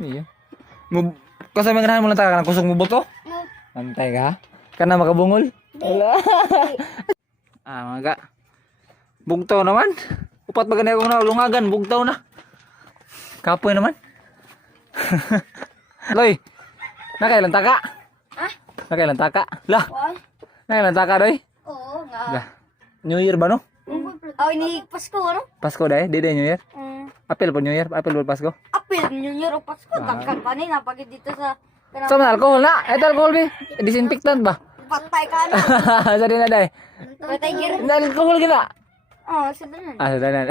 Iya. Kasama ganahan mo lang taka ka kusog mo boto? Antay ka? Kana makabungol? Wala. Mga bugtaw naman. Upat ba ganyan akong nalungagan, bugtaw na. Kapoy naman. Loy, nakailan taka? Ha? Nakailan taka? Lah, nakailan taka doy? Oo nga. Lah, New Year ba no? Oh, ini Pasko, ano? Pasko dai, di New Year. Apil po New Year, apil po Pasko. Apil, New Year o Pasko. Dagkan pa ni, napagid dito sa... Sa man alcohol na, ito alcohol bi. Disinfectant ba? Patay ka na. Sa din na dai. Patay gir. Na alcohol gina. Oh, sa danan. Sa danan.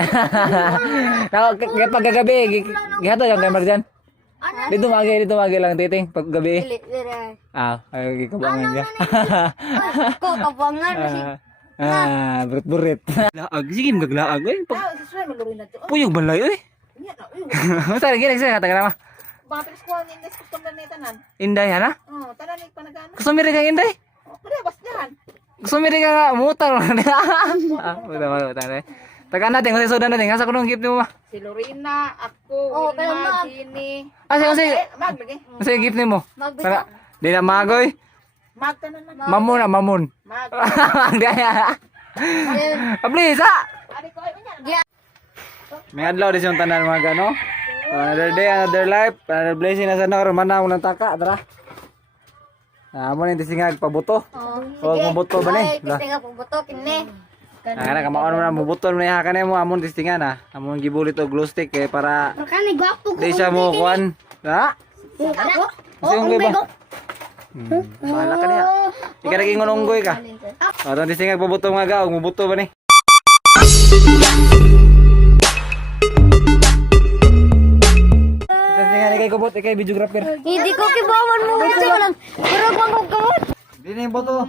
Ako pag gabi, gihato yung camera diyan. Dito magi lang titing pag gabi. Dili, dili. Ay kabangan niya. Ko, kabangan. Burit-burit. Laag, sige maglaag eh. Puyog balay eh. Saan gini kata nama? Bakit ko ang indes customer ni tanan? Inday hana? Oh, tanan ni panagana. Kusumiri kang inday? Pare bas diyan. Kusumiri ka nga mutar. Mutar. Taga natin kasi soda natin. Asa ko nung gift mo ba? Si Lorena, ako, pero Wilma, mag- Ginny. Kasi Maglagi. kasi gift ni mo. Magbisa. Di na magoy. Mag tanan na. Mamon na mamon. Mag. Magdaya. Ablisa. Ari ko ay unya. May adlaw din yung tanan mga gano. Another day, another life, another blessing na sa nor, manaw ng taka, tara. Amo ni tisingag pabuto. O mabuto ba ni? Kasi nga pubuto, kini. Kana kamaon mo na mabutol mo ka mo amon tistingan ha. Amon gibulit og glue stick eh para Kani gwapo di siya mo kuan. Ha? Kasi unggoy ba? Bahala ka niya. Ika naging unggoy ka. Atong tisingag pabuto mga gaog, mabuto ba ni? Tisingag kay kubot, kay videographer. Hindi ko kibawan mo kasi walang kurag mangkukot. Di ni boto.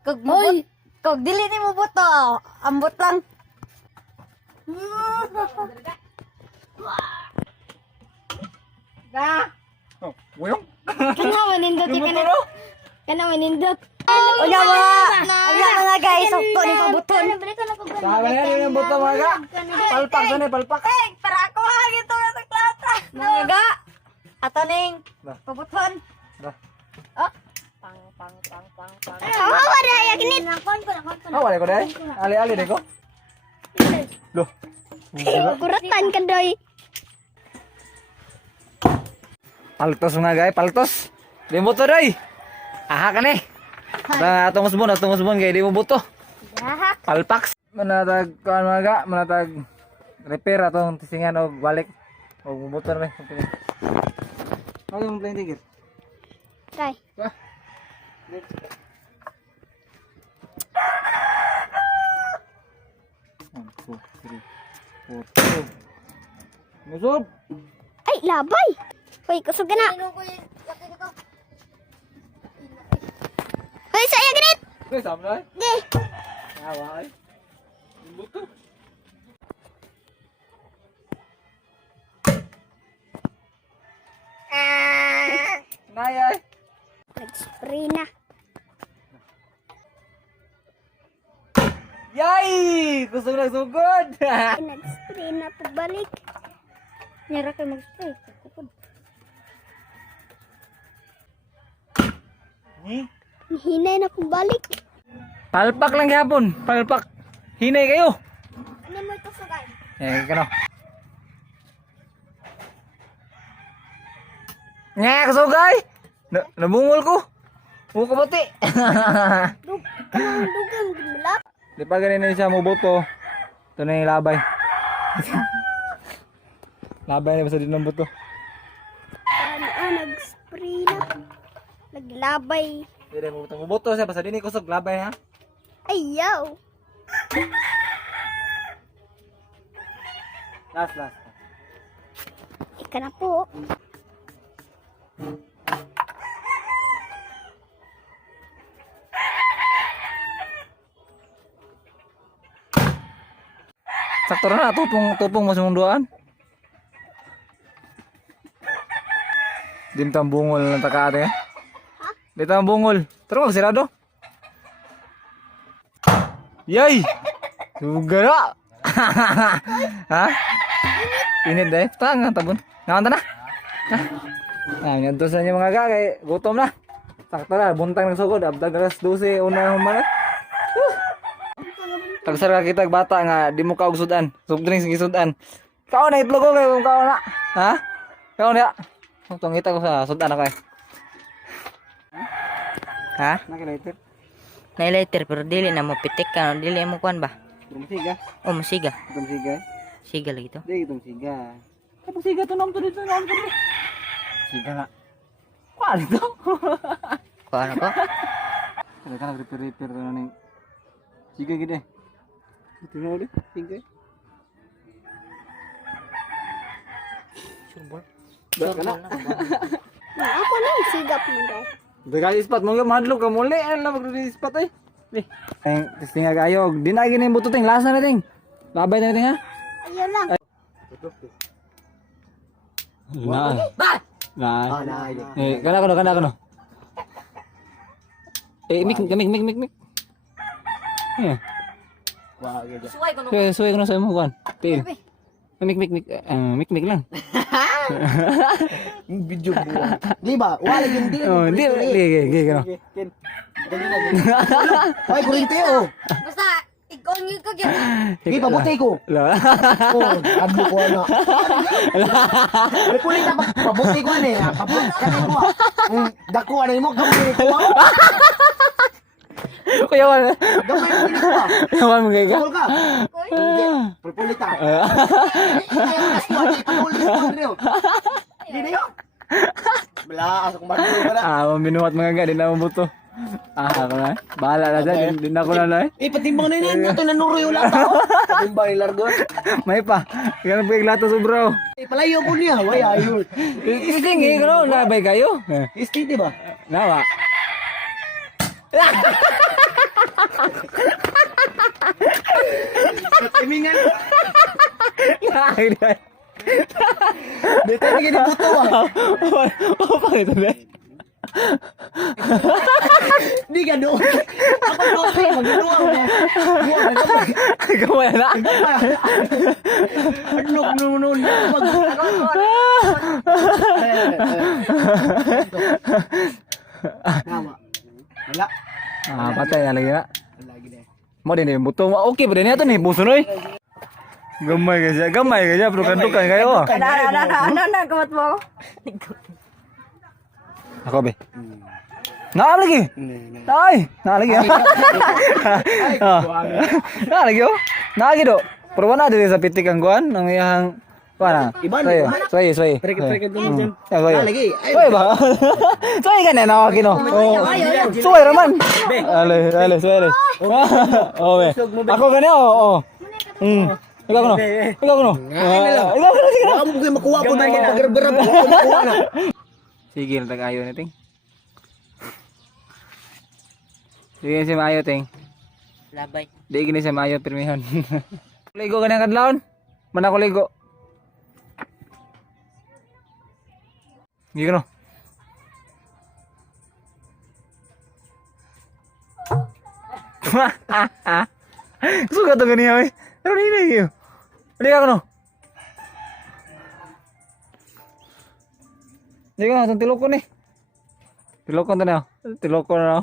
Kag mabot. Kag dili ni mo boto. Ambot lang. Na. Oh, buyong. Kana manindot Yung kana. motor, oh. Kana manindot. Unya mga guys, sakto ni pabuton. Sabi na yun yung buto mga ga. Palpak sana palpak. Para ako ha gito nga taklata. Mga ga. Ato ning Dah. pabuton. Dah. Oh. Pang. Oh, wala ya kini. Ah, wala ko dai. Ali-ali dai ko. Loh. Kuratan ka doy. Paltos mga gay, paltos. Di mo buto dai. Aha ka ni. Atong usbon kay di mo buto. Yaha. Palpaks. Manatag kuan mga ga, manatag repair atong tisingan og balik. Og buto na. Ano yung plane ticket? Try. Ba? 1, 2, 3, 4, 5. Musod. Ay, labay. Hoy, kusog ka na. Hoy, saya ganit. Hey, sama na. Di. Awa ay. Buto. Nay. Nag-spray na. Yay! Kusog na sugod. Nag-spray na pagbalik. Nyara kayo mag-spray. Kupod. Ni? Hinay na kong balik. Palpak lang gihapon. Palpak. Hinay kayo. Ano mo ito sa guys? Kano? Nga kusugay. Nabungol ko. Buko bati. Dugang gimulak. Di pa ganun siya mubuto. Ito na yung labay. Labay na basta din ng buto. Nag-spray na. Naglabay. Hindi mo mubuto siya basta din kusog labay ha. Ayaw. Last. Ika na po. Sakto na tupong mas munduan. Dito ang bungol ng takaate. Dito ang bungol. Tara magsirado. Yay! Sugara! Ha? Init deh. Tang tabun. Ngawan ta na. Nah, nyantos na niya mga kay gutom na. Sakto na, buntang ng sugod, abdag alas 12 una humana. Tagsar ka kita bata nga di mo kaog sudan. Soft drinks gisudan. Kao na itlog ko kay kung kao na. Ha? Kao na. Tong kita ko sa sudan na kay. Ha? Nakalater. Nailater pero dili na mo pitik ka, dili mo kuan ba? Dumsiga. O musiga. Dumsiga. Siga lagi to. Di dumsiga. Kapag siga to nam to dito nam to. Siga nga. Kuan ito. Kuan ako. Ada kan repair to ning. Siga gede. Itu no deh, siga. Surbol. Kana. Nah, ako na yung sigap mo dahil. Dagay ispat mo nga mahadlok ka muli na magro ispat ay. Di. Teng testing aga ayog. Di na gini buto ting lasa na ting. Labay na ting ha. Ayun lang. Na. Na. Kana kono. Mik. Eh. Suway ko no. Suwe ko na sa mo kan. Pil. Mik lang. Video mo. Di ba? Wala yung di. Oh, di kono. Ay, kurente oh. Basta, ikaw nyo ka dyan. Di ba butay ko? La. Oh, adlo ko ano. May kulit na pabutay ko ano eh. Pabutay ko. Dako ano mo gamay ko. Kuya wan. Gamay ko ko. Yawan mo kay ka. Tol ka. Perpulit ah. Di na yun. Bala, asa kong marunong ka na. Minuhat mga ga din na mo buto. Ako na. Bahala na dyan. Din ako na eh. Patimbang na yun. Ito nanuroy ulang ako. Patimbang yung largo. May pa. Ganun pa yung lato sobra. Palayo ko niya. Way ayun. Isingi ko no. Nabay kayo. Isti, di ba? Nawa. Timingan. Ay, Dito na gini buto ah. pangit na. Di ka doon. Ako doon. Magluwang na. Gamay na. Ano nun. Nama. Wala. Patay na lagi na. Lagi na. Mo din yung buto mo. Okay pa din ito ni. Puso noy. Gamay ka siya. Pero kandukan kayo. Ano, kamat mo ako? Ako be. Naam lagi. Ay, lagi. Lagi oh. Lagi do. Pero wala dito sa pitik ang kuan ang iyang kuan. Soy. Trek dun dyan. Soy. Lagi. Soy ba? Soy ka na nawagin oh. Soy raman. Ale, soy. Oh be. Ako gani oh. Ikaw kuno. Sige na. Kamu kayo makuha po na yung paggarbarab. Makuha na. Sige, nag-ayo na ting. Sige si maayo ting. Labay. Di gini si maayo pirmihon. Ligo ka na kadlawon. Man ako ligo. Sige no. Suka to ganiya oy. Pero ni na Hindi ka no. Hindi ka itong tilokon eh. Tilokon to na. Tilokon na.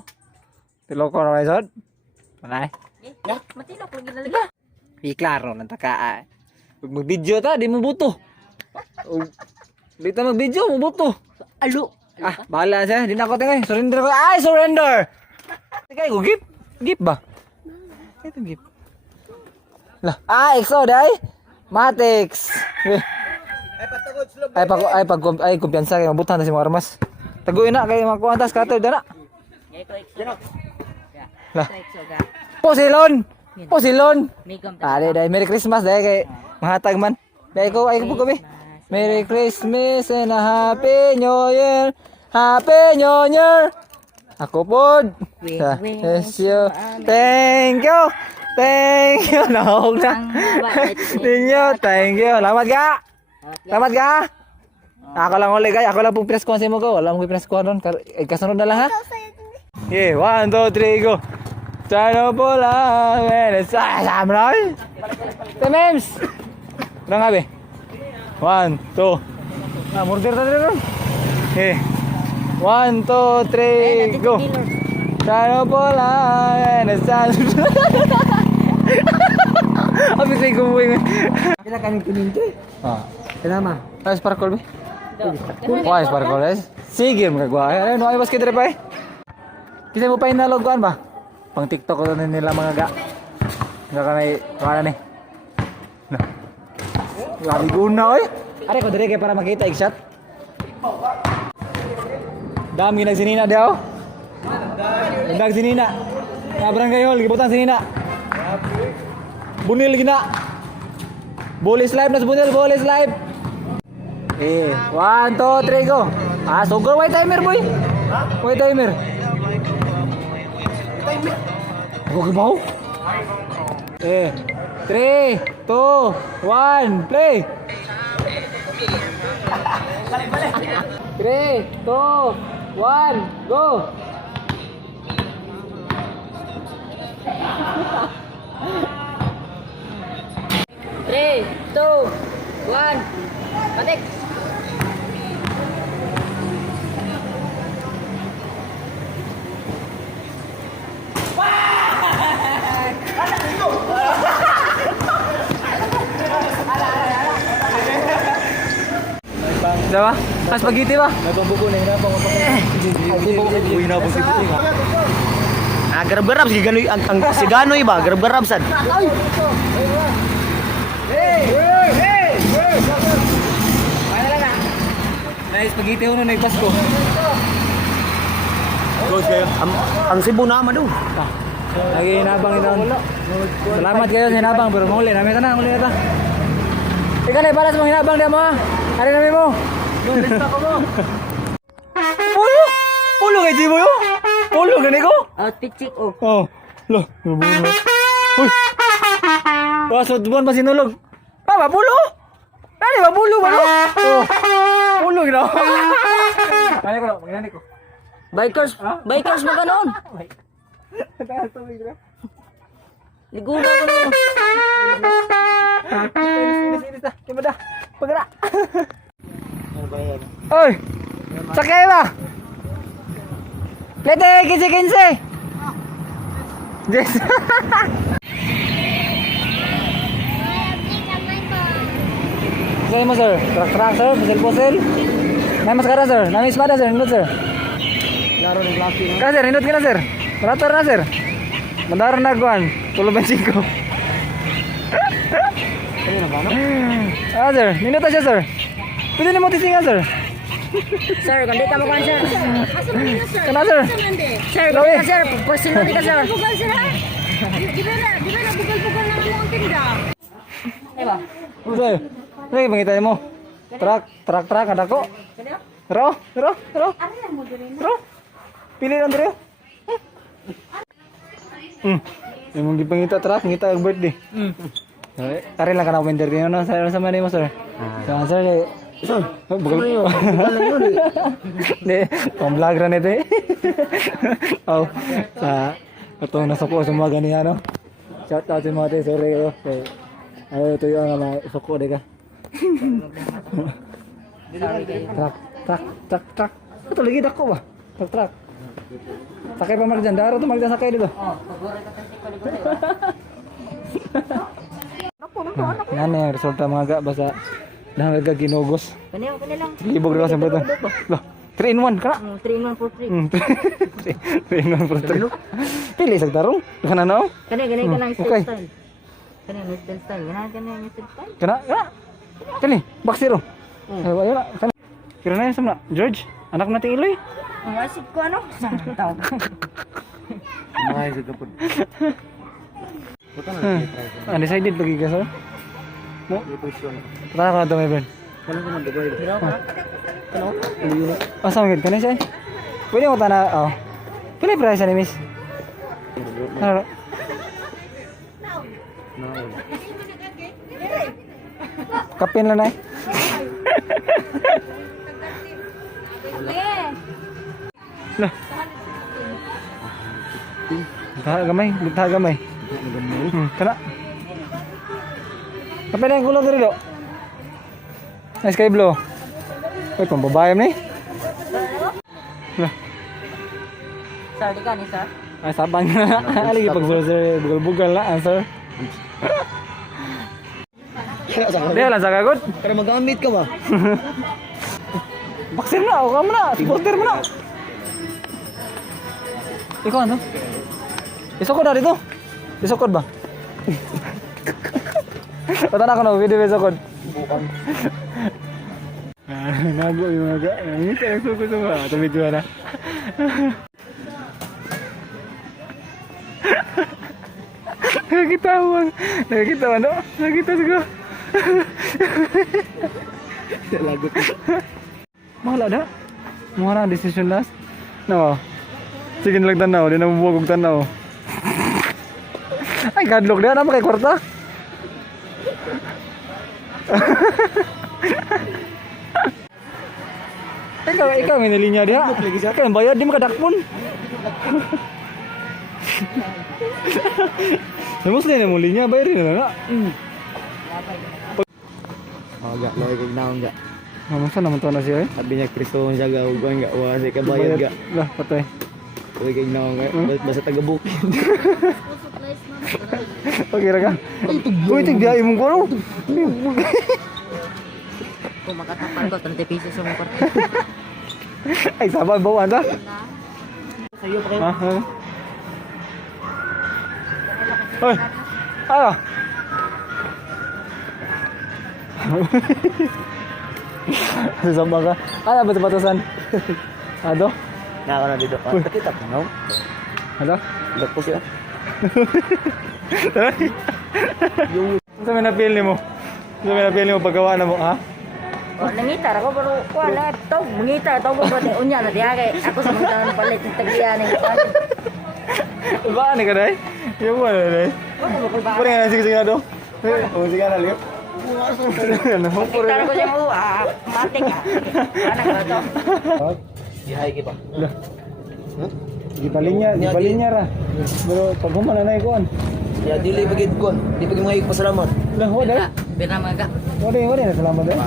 Tilokon na kayo. Malay. Matilok lagi na lagi. Klaro ng taka. Pag mag-video ta, di mo buto. Di ta mag-video, mo buto. Alo. Bahala siya. Di na ako tingay. Surrender ko. Ay, surrender! Tingay ko, gift. Gift ba? Ito gift. Lah, EXO day. Matix. Ay kumpiyansa kay mabutan na si mga armas. Taguin na kay makuantas kato dana. Lah. Posilon. Day Merry Christmas day kay mahatag man. Day ko ay po kami. Merry Christmas and a Happy New Year. Happy New Year. Ako pod. Yes you. Thank you. Nahog na. Ninyo, thank you. Salamat ka. Ako lang ulit guys. Ako lang pong pinaskuhan sa mo ko. Wala mong pinaskuhan doon. Kasunod na lang ha. Okay, 1, 2, 3, go. Tano po lang. Sama na kami. Temems. Ano nga be? 1, 2. Murder tadi ron. Okay. 1, 2, 3, go. Sana bola na sana. Habis saya gumuin. Kita kami pininto eh. Ah. Kenapa? Ay, sparkle ba? Why sparkle es? Sige, magagawa. Ano, ay basket rin pa eh. Kasi mo pa inaloguan ba? Pang TikTok ko na nila mga ga. Nga ka may, kaya ni. Grabe guna oy. Are ko dire kay para makita ik-shot. Dami nagsinina daw. Nagsinina. Barangay hall gibutan sinina. Bunil gina. Bolis live nas bunil, bolis live. 1, 2, 3, go. Sugar white timer boy. White timer. Ako kibaw? 3, 2, 1, play. 3, 2, 1, go. Three, two, one, patik. Diba? Spaghetti ba? Nagpambuko na hinapang. Garab-garab si Ganoy ang si Ganoy ba? Garab-garab sad. Spaghetti uno na Pasko. Close kayo. Ang Cebu na do. Lagi hinabang ito. Salamat kayo sa hinabang pero mahuli namin ka na, huli na ta. Ikaw na balas mong hinabang dia mo ha. Hari namin mo. Pulo! Pulo kay Jibo yo. Pulo gani ko. Outfit check oh. Oh. Lo, bulo. Uy. Wasod buwan pa sinulog. Ba pulo? Dali ba pulo ba no? Oh. Pulo gina. Kani ko, magani ko. Bikers mo ganon. Liguna ko na. Sini dah, coba dah. Bergerak. Oi. Sakay ba? Lete kinse. Yes. Saya mo sir, truck sir, pusel. May maskara sir, nami espada sir, nindot sir. Laro ng plastic. Kaya sir, nindot ka na sir. Operator na sir. Mandar na guan, 25. Ano na ba no? Sir, nindot na siya sir. Pwede ni mo tisingan sir. Sir, kundi ka mo kan sir. Kana sir. Sir, kundi ka sir. Personal ka sir. Bugal sila. Di ba na bugal-bugal na mo ang tinda. Diba? Sir, lagi pangitay mo. Truck ada ko. Ro. Ro. Pili lang dito. Yung gipangita truck, ngita ang birthday. Ari lang ka na winter din no sa man mo sir. So sir, bugal yun. Pang-vlog rin ito eh. Oh, ito nasa po sa mga ganyan, no? Shout out sa mga tayo, sorry kayo. Ayaw ito yung mga suko, di ka? Truck. Ito lagi dako ba? Truck. Sakay pa Mark dyan, daro ito Mark dyan sakay dito. Yan yung resulta mga ga, basta nanggaga ginugos. Kanya lang. Libog na kasi ba ito? 3 in 1 ka? 3 in 1 for 3. 3 in 1 for 3. Pili isang tarong. Ka na no? Kanya ka lang Okay. style. Kanya style. Kanya style. Kana? Kani? Box zero. Ayun na. Kani? Kira na yun sa mga. George, anak nating Iloy. Ang asip ko ano? Tawag. Mga isig ka po. Undecided lagi ka sir? Mo? Tara ka na ito my friend. Wala ko man dugay. Asa magid kani siya? Pwede mo tana, oh. Pili price ni miss. Ano? Kapin lang na eh. Lah. Lutha gamay. Kana. Kapin na yung kulong dito. Ay, sky blue. Ay, pambabayam ni. Lah, Sir, di ka ni sir? ay sabang na. Aligi pag sir bugal-bugal na, sir. Dia lang sa kagod. Para magamit ka ba? Baksin na, okay mo na. Supporter mo na. Ikaw ano? Isukod na dito. Isukod ba? Patan ako na, video isukod. Nago yung mga ngiti ang suko-suko. Tumid ko na. Nagkitawan. Nagkitawan, no? Nagkita siguro. Lagot. Mahala na. Mahala na decision last. No. Sige lang tanaw, di na mabuwag og tanaw. Ay, kadlok na naman kay kwarta. Ikaw may nalinya dia. Ikaw ang bayad, di makadakpon. Namus na mo linya, bayarin na na. Gak, lo ikut naon gak. Masa naman to na siya eh. Sabi niya Kristo ang jaga ug gak wala ka bayad gak. Lah, patay. Lo ikut naon gak. Basta taga bukid. Okay ra ka. Uy, tigbiyahe mo ko no. Kung makatapal ko, 30 pesos yung kwarta. Ay, sabay bawa ta. Sayo pa kayo. Ha? Hoy. Ayo. Sama ka. Ano ba batasan? Ano? Nako na dito. Kita pa no. Ano? Dako siya. Sa may napil ni mo. Sa may napil ni mo paggawa na mo, ha? O, nangitar ako, pero kuha na ito. Mangitar ito ko, pero unya na diya kay ako sa mga tanong palit ng tagyan ng kuha. Ba ni ka dai? Yung mo na dai. Pare nga sige na do. Oh, sige na liyo. Ano mo pare? Nangitar ko siya mo, matik ah. Ano ka ito? Dihay ki ba? Lah. Gibalinya ra. Pero pag humana na ikuan. Ya dili bagid kon. Di pagi mga pasalamat. Lah, ho dai. Pira mga ka. Wala na salamat dai.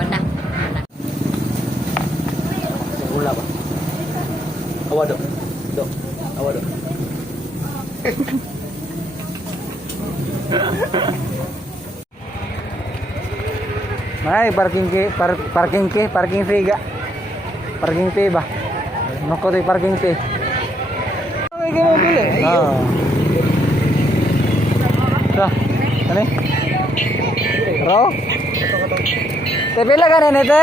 Mana? Wala ba? Awado. Do. Awado. May parking fee ga. Parking fee ba? Nako to parking fee. Ay, mo pili. Ah. Sa. Kani? Ro? Te pila ka na nete?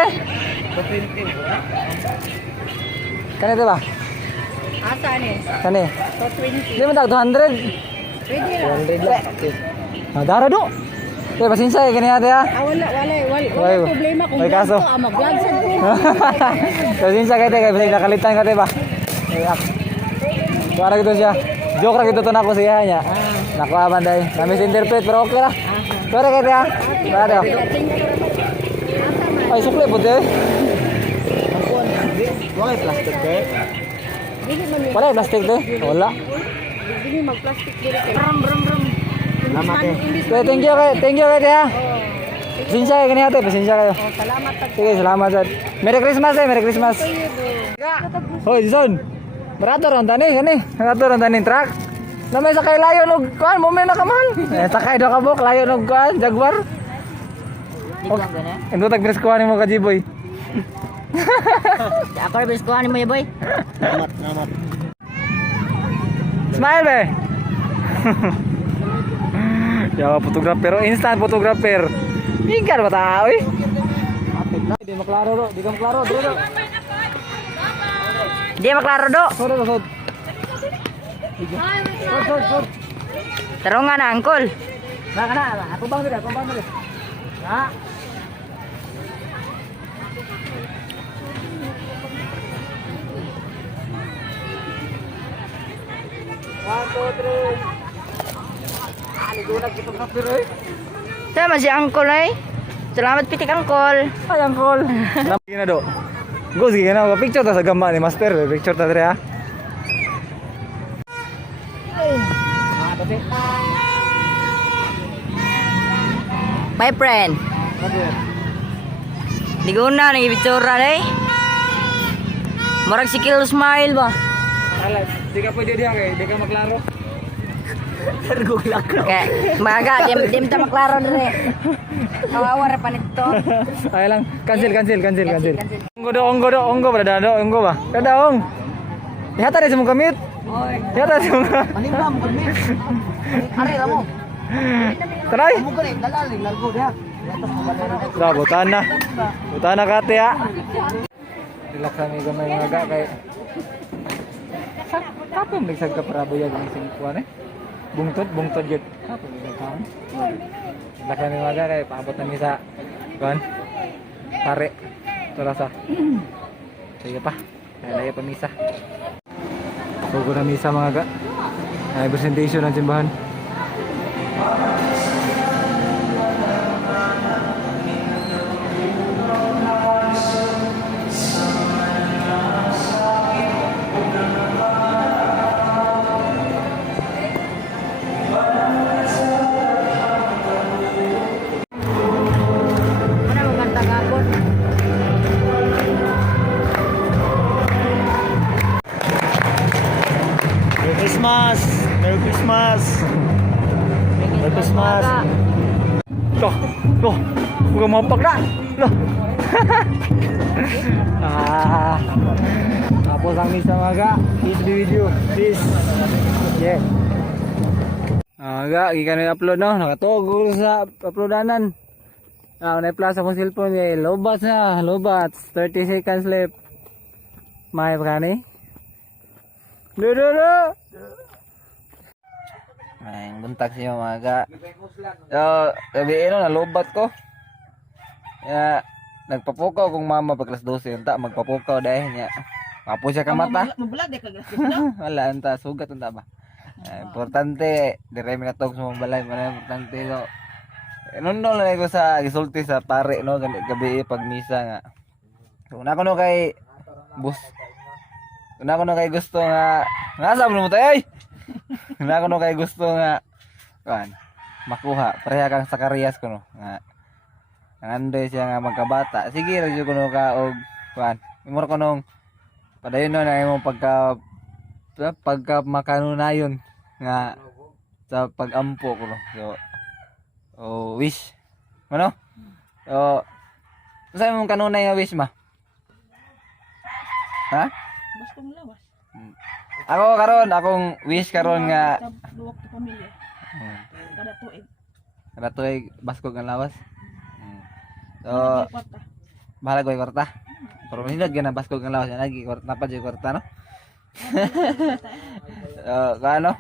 Kani ba? Asa ni? Kani? 220. Di mo tag 200. Pwede lang. 100 lang. Okay. Ah, dara do. Kaya pasensya kani ate ha. Wala problema kung May kaso. mag-vlog sa Pasensya kay te kay bisag nakalitan ka te ba. Kuha na gito siya. Joke ra gito to nako siya niya. Nakuha man dai. Na-misinterpret pero okay ra. Sorry kay te ha. Para. Ay sukli po te. Wala plastic eh. Wala plastic te. Wala. Hindi mag-plastic dito. Ram. Salamat eh. Thank you kay te ha. Pasensya kayo kani ate, pasensya kayo. Salamat. Sige, salamat sad. Merry Christmas Merry Christmas. Hoy, Jason. Barato ron tani, kani. Barato ron tani truck. Namay sakay layo og kuan, mo may nakaman. Sakay do ka bok layo og kuan, Jaguar. Endo tag kuan mo ka Jiboy. Ako rin biskuhanin mo ya boy. Salamat. Smile be. Ya photographer, instant photographer. Ingkar ba tao eh? Di maklaro do, di ka maklaro do. Dia maklaro do. Sod. Sod. Tarungan na angkol. Kana, ako bang dito, Ha? Sama si angkol ay. Salamat pitik angkol. Ay, angkol. Sige na do. Go, sige na. Picture ta sa gamba ni Master. Picture ta dre ha. My friend. Di ko na nang ibitsura eh. Marag si Kill Smile ba? Alas, di ka pwede diya kay, di ka maklaro. Kaya maga dim ta maklaro dire. Awawar pa nito. Ay lang, cancel. Onggo ba dado, onggo ba? Kadaong. Ihata di sa mong kamit. Ihata sa mong. Manimba mo gani. Ari ra mo. Taray. Mo gani dalaling largo dia. Atas mo balero. Sa butana. Butana kate ya. Relax kami gamay mga ga kay. Kapon nagsag ka para buyag ng singkuan eh. Bungtod jud. Kapon nagsag. Relax kami mga ga kay paabot na mi sa kuan. Pare. Terasa. Sige pa. Kaya pa misa. Sugo na misa mga ga. Ay presentation ng simbahan. Mana maganda gapon. Merry Christmas. Merry Christmas. Merry Christmas. Loh, bukan mampak dah. Loh. Tapos ang misa mga is video. Please. Yeah. Aga, gikan na upload no. Nakatugo sa uploadanan. Na-plus akong cellphone niya. Lobat na, lobat. 30 seconds left. May kani. Do. Ay, buntak siya mga ga. So, sabihin no, nalobat ko. Ya, nagpapukaw kung mama pagklas 12 unta magpapukaw dahil niya. Papo siya ka mata. Mabulag di ka gas no. Wala unta sugat unta ba. Importante, dire mi natog sa mga balay, man importante so. Nundo na ko sa gisulti sa pare no gabi pag misa nga. So, una ko no kay bus. Una ko no kay gusto nga ngasa mo tayo. Una ko no kay gusto nga kan makuha pareha kang Sakarias ko no nga nandoy siya nga magkabata. Sige ra jud ko no ka og kan. Imor ko nung padayon no na imong pagka makanunayon nga sa pagampo ko no. So wish ano? So sa imong kanunay nga wish ma? Ha? Bastong lawas. Ako karon akong wish karon nga Luwak ta pamilya. Kada tuig. kada tuig baskog ang lawas. So Kwarta. bahala ko kwarta. Pero hinod gyud na baskog ang lawas lagi kwarta pa jud kwarta no. Kano?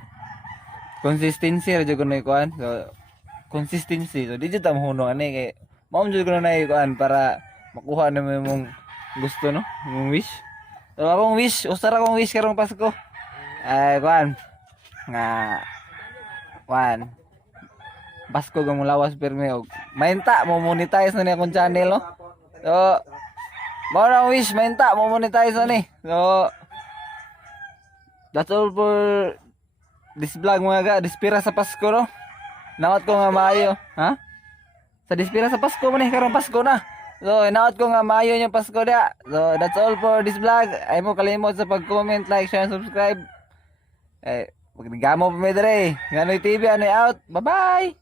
Consistency ra jud ko na ikuan. So consistency. So di jud ta mahuno ani kay mao jud ko na ikuan para makuha na mo imong gusto no, imong wish. So akong wish, usar akong wish karong Pasko. Ay kuan nga kuan Pasko gamong lawas pirmi og mainta mo monetize na ni akong channel no. So mao na ang wish mainta mo monetize na ni. So that's all for this vlog mga ga. Dispira sa Pasko no. Nawat ko nga maayo, ha? Sa dispira sa Pasko man karong Pasko na. So, inaot ko nga maayo yung Pasko dia. So, that's all for this vlog. Ay mo kalimot sa pag-comment, like, share, and subscribe. Eh, magigamo pa may dere. Nganoy TV, ano out. Bye-bye!